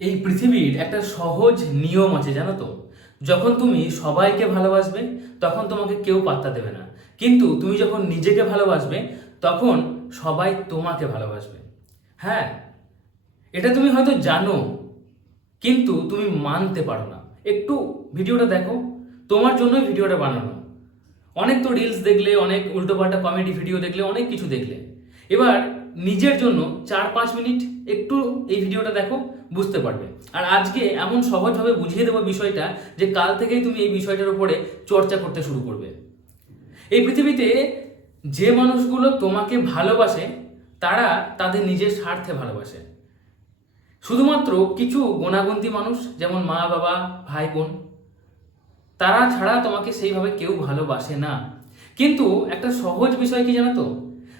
এই পৃথিবীর একটা সহজ নিয়ম আছে, জানো তো? যখন তুমি সবাইকে ভালোবাসবে, তখন তোমাকে কেউ পাত্তা দেবে না। কিন্তু তুমি যখন নিজেকে ভালোবাসবে, তখন সবাই তোমাকে ভালোবাসবে। হ্যাঁ এটা তুমি হয়তো জানো, কিন্তু তুমি মানতে পারো না। একটু ভিডিওটা দেখো, তোমার জন্যই ভিডিওটা বানানো। অনেক তো রিলস দেখলে, অনেক উল্টোপাল্টা কমেডি ভিডিও দেখলে, অনেক কিছু দেখলে। এবার নিজের জন্য চার পাঁচ মিনিট একটু এই ভিডিওটা দেখো, বুঝতে পারবে। আর আজকে এমন সহজভাবে বুঝিয়ে দেবো বিষয়টা যে কাল থেকেই তুমি এই বিষয়টার উপরে চর্চা করতে শুরু করবে। এই পৃথিবীতে যে মানুষগুলো তোমাকে ভালোবাসে, তারা তাদের নিজের স্বার্থে ভালোবাসে। শুধুমাত্র কিছু গোনাগুন্তি মানুষ, যেমন মা, বাবা, ভাই, বোন, তারা ছাড়া তোমাকে সেইভাবে কেউ ভালোবাসে না। কিন্তু একটা সহজ বিষয় কি জানো তো?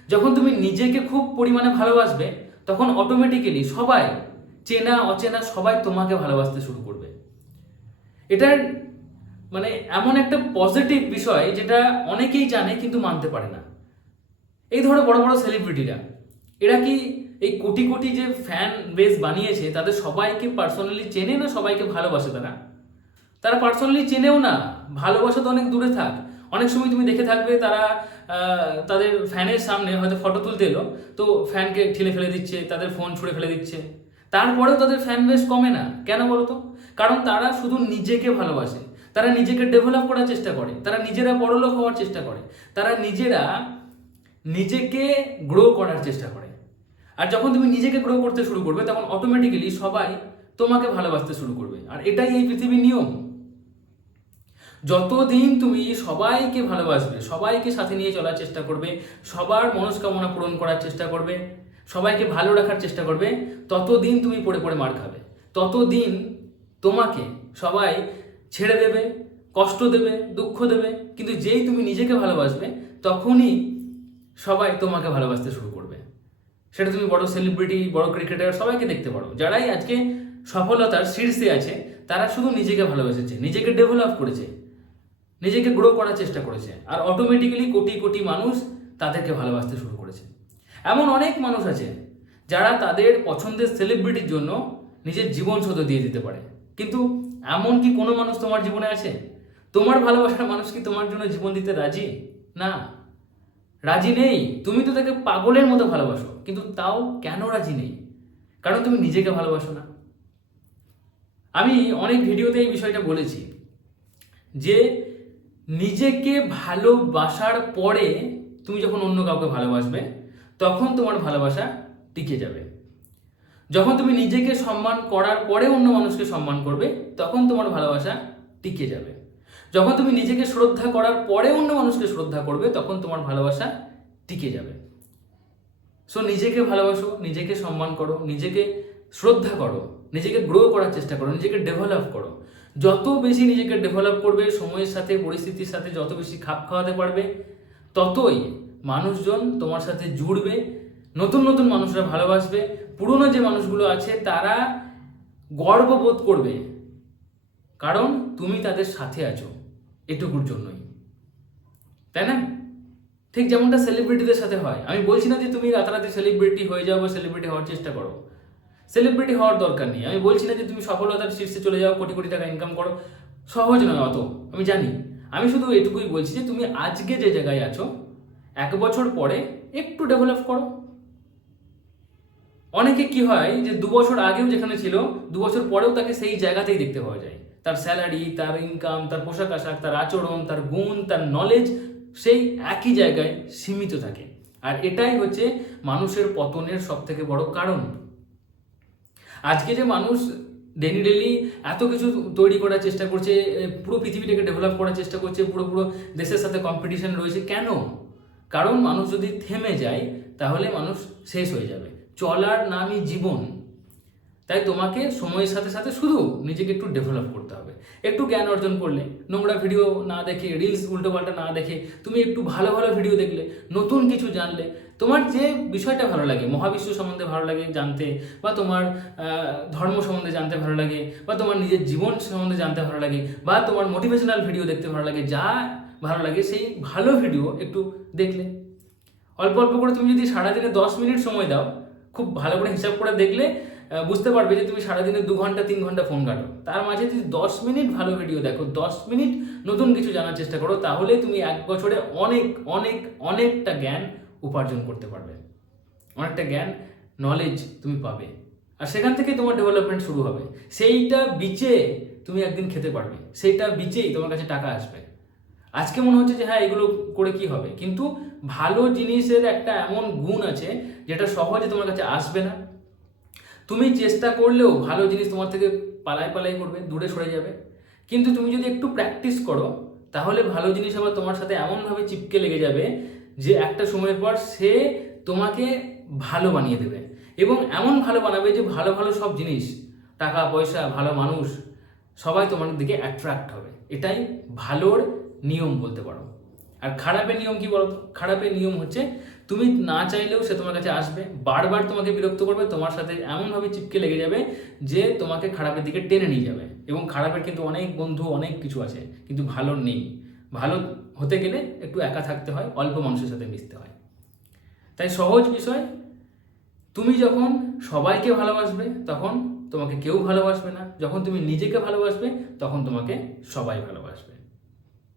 যখন তুমি নিজেকে খুব পরিমাণে ভালোবাসবে তখন অটোমেটিক্যালি সবাই চেনা, অচেনা সবাই তোমাকে ভালোবাসতে শুরু করবে। এটার মানে এমন একটা পজিটিভ বিষয় যেটা অনেকেই জানে কিন্তু মানতে পারে না। এই ধরো বড় বড় সেলিব্রিটিরা এরা কি এই কোটি কোটি যে ফ্যান বেস বানিয়েছে, তাদের সবাইকে পার্সোনালি চেনে না সবাইকে ভালোবাসে তারা? তারা পার্সোনালি চেনেও না, ভালোবাসা তো অনেক দূরে থাক। অনেক সময় তুমি দেখে থাকবে তারা তাদের ফ্যানের সামনে হয়তো ফটো তুলতে এলো, তো ফ্যানকে ঠেলে ফেলে দিচ্ছে, তাদের ফোন ছুঁড়ে ফেলে দিচ্ছে। তারপরেও তাদের ফ্যান বেশ কমে না, কেন বলতো কারণ তারা শুধু নিজেকে ভালোবাসে, তারা নিজেকে ডেভেলপ করার চেষ্টা করে, তারা নিজেরা বড়লোক হওয়ার চেষ্টা করে, তারা নিজেরা নিজেকে গ্রো করার চেষ্টা করে। আর যখন তুমি নিজেকে গ্রো করতে শুরু করবে, তখন অটোমেটিক্যালি সবাই তোমাকে ভালোবাসতে শুরু করবে। আর এটাই এই পৃথিবীর নিয়ম। যতদিন তুমি সবাইকে ভালোবাসবে, সবাইকে সাথে নিয়ে চলার চেষ্টা করবে, সবার মনস্কামনা পূরণ করার চেষ্টা করবে, সবাইকে ভালো রাখার চেষ্টা করবে, ততদিন তুমি পড়ে পড়ে মার খাবে। ততদিন তোমাকে সবাই ছেড়ে দেবে, কষ্ট দেবে, দুঃখ দেবে, কিন্তু যেই তুমি নিজেকে ভালোবাসবে, তখনই সবাই তোমাকে ভালোবাসতে শুরু করবে। সেটা তুমি বড় সেলিব্রিটি বড় ক্রিকেটার সবাইকে দেখতে পারো। যারাই আজকে সফলতার শীর্ষে আছে, তারা শুধু নিজেকে ভালোবেসেছে, নিজেকে ডেভেলপ করেছে। নিজেকে গ্রো করার চেষ্টা করেছে। আর অটোমেটিক্যালি কোটি কোটি মানুষ তাদেরকে ভালোবাসতে শুরু করেছে। এমন অনেক মানুষ আছে যারা তাদের পছন্দের সেলিব্রিটির জন্য নিজের জীবন শত দিয়ে দিতে পারে। কিন্তু এমন কি কোনো মানুষ তোমার জীবনে আছে? তোমার ভালোবাসার মানুষ কি তোমার জন্য জীবন দিতে রাজি? না। রাজি নেই। তুমি তো তাকে পাগলের মতো ভালোবাসো, কিন্তু তাও কেন রাজি নেই? কারণ তুমি নিজেকে ভালোবাসো না। আমি অনেক ভিডিওতে এই বিষয়টা বলেছি যে নিজেকে ভালোবাসার পরে তুমি যখন অন্য কাউকে ভালোবাসবে, তখন তোমার ভালোবাসা টিকে যাবে। যখন তুমি নিজেকে সম্মান করার পরে অন্য মানুষকে সম্মান করবে, তখন তোমার ভালোবাসা টিকে যাবে। যখন তুমি নিজেকে শ্রদ্ধা করার পরে অন্য মানুষকে শ্রদ্ধা করবে, তখন তোমার ভালোবাসা টিকে যাবে। সো নিজেকে ভালোবাসো, নিজেকে সম্মান করো, নিজেকে শ্রদ্ধা করো, নিজেকে গ্রো করার চেষ্টা করো, নিজেকে ডেভেলপ করো। যত বেশি নিজেকে ডেভেলপ করবে, সময়ের সাথে, পরিস্থিতির সাথে যত বেশি খাপ খাওয়াতে পারবে, ততই মানুষজন তোমার সাথে জুড়বে, নতুন নতুন মানুষরা ভালোবাসবে, পুরনো যে মানুষগুলো আছে তারা গর্ববোধ করবে। কারণ তুমি তাদের সাথে আছো, এটুকুর জন্যই। তাই না? ঠিক যেমনটা সেলিব্রিটিদের সাথে হয়। আমি বলছি না যে তুমি রাতারাতি সেলিব্রিটি হয়ে যাও বা সেলিব্রিটি হওয়ার চেষ্টা করো। সেলিব্রিটি হওয়ার দরকার নেই। আমি বলছি না যে তুমি সফলতার শীর্ষে চলে যাও, কোটি কোটি টাকা ইনকাম করো। সহজ নয় অত, আমি জানি। আমি শুধু এটুকুই বলছি যে তুমি আজকে যে জায়গায় আছো, এক বছর পরে একটু ডেভেলপ করো। অনেকে কি হয় যে দু বছর আগেও যেখানে ছিল, দু বছর পরেও তাকে সেই জায়গাতেই দেখতে পাওয়া যায়। তার স্যালারি তার ইনকাম তার পোশাক আশাক, তার আচরণ, তার গুণ, তার নলেজ সেই একই জায়গায় সীমিত থাকে। আর এটাই হচ্ছে মানুষের পতনের সব থেকে বড় কারণ। আজকে যে মানুষ ডেলি ডেলি এত কিছু তৈরি করার চেষ্টা করছে পুরো পৃথিবীটাকে ডেভেলপ করার চেষ্টা করছে, পুরো পুরো দেশের সাথে কম্পিটিশন রয়েছে, কেন? কারণ মানুষ যদি থেমে যায়, তাহলে মানুষ শেষ হয়ে যাবে। চলার নামই জীবন। তাই তোমাকে সময়ের সাথে সাথে শুধু নিজেকে একটু ডেভেলপ করতে হবে। একটু জ্ঞান অর্জন করলে, নোংরা ভিডিও না দেখে রিলস উল্টোপাল্টা না দেখে, তুমি একটু ভালো ভালো ভিডিও দেখলে, নতুন কিছু জানলে তোমার যে বিষয়টা ভালো লাগে, মহাবিশ্ব সম্বন্ধে ভালো লাগে জানতে, বা তোমার ধর্ম সম্বন্ধে জানতে ভালো লাগে, বা তোমার নিজের জীবন সম্বন্ধে জানতে ভালো লাগে, বা তোমার মোটিভেশনাল ভিডিও দেখতে ভালো লাগে, যা ভালো লাগে সেই ভালো ভিডিও একটু দেখলে। অল্প অল্প করে তুমি যদি সারাদিনে দশ মিনিট সময় দাও, খুব ভালো করে হিসাব করে দেখলে বুঝতে পারবে যে তুমি সারাদিনে দু ঘণ্টা, তিন ঘণ্টা ফোন কাটো। তার মাঝে যদি দশ মিনিট ভালো ভিডিও দেখো, দশ মিনিট নতুন কিছু জানার চেষ্টা করো, তাহলে তুমি এক বছরে অনেক অনেক, অনেকটা জ্ঞান উপার্জন করতে পারবে। অনেকটা জ্ঞান নলেজ তুমি পাবে। আর সেখান থেকে তোমার ডেভেলপমেন্ট শুরু হবে। সেইটা বিচে তুমি একদিন খেতে পারবে। সেইটা বিচেই তোমার কাছে টাকা আসবে। আজকে মনে হচ্ছে যে হ্যাঁ এগুলো করে কি হবে? কিন্তু ভালো জিনিসের একটা এমন গুণ আছে, যেটা সহজে তোমার কাছে আসবে না। তুমি চেষ্টা করলেও ভালো জিনিস তোমার থেকে পালাই পালাই করবে, দূরে সরে যাবে। কিন্তু তুমি যদি একটু প্র্যাকটিস করো, তাহলে ভালো জিনিস আবার তোমার সাথে এমনভাবে চিপকে লেগে যাবে যে একটা সময়ের পর সে তোমাকে ভালো বানিয়ে দেবে। এবং এমন ভালো বানাবে যে ভালো ভালো সব জিনিস, টাকা, পয়সা, ভালো মানুষ, সবাই তোমার দিকে অ্যাট্রাক্ট হবে। এটাই ভালোর নিয়ম বলতে পারো। আর খারাপের নিয়ম কি বলতো? খারাপের নিয়ম হচ্ছে তুমি না চাইলেও সে তোমার কাছে আসবে, বারবার তোমাকে বিরক্ত করবে, তোমার সাথে এমনভাবে চিপকে লেগে যাবে যে তোমাকে খারাপের দিকে টেনে নিয়ে যাবে। এবং খারাপের কিন্তু অনেক বন্ধু, অনেক কিছু আছে, কিন্তু ভালো নেই। ভালো হতে গেলে একটু একা থাকতে হয়, অল্প মানুষের সাথে মিশতে হয়। তাই সহজ বিষয়, তুমি যখন সবাইকে ভালোবাসবে, তখন তোমাকে কেউ ভালোবাসবে না। যখন তুমি নিজেকে ভালোবাসবে, তখন তোমাকে সবাই ভালোবাসবে।